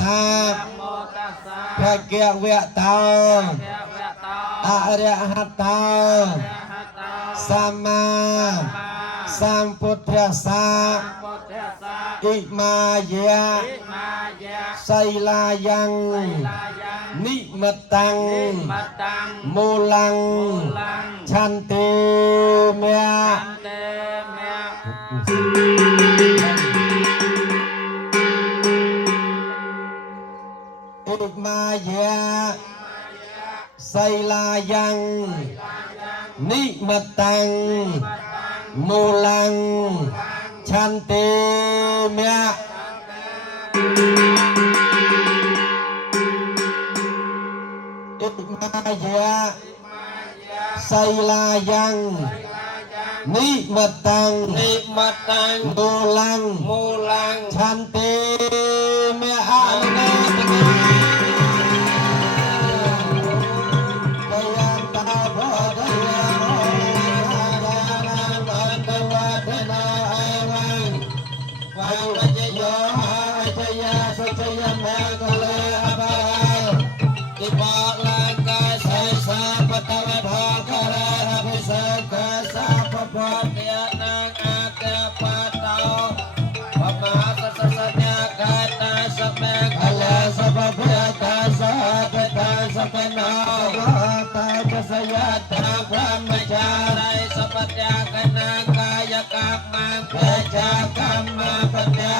สะพระเกวะตาอะระหะตาสัมมาสัมพุทธัสสะอิมายะไสลายังนิมตังมูลังชันเตเมะอิมายะไสลายังนิมตังมูลังชันเตเมะอิมายะไสลายังนิมตังมูลังชันเตเมะอะนะสยะตาพระมจาริสัพพะกนากายกรรมะเปจากรรมะปัญญา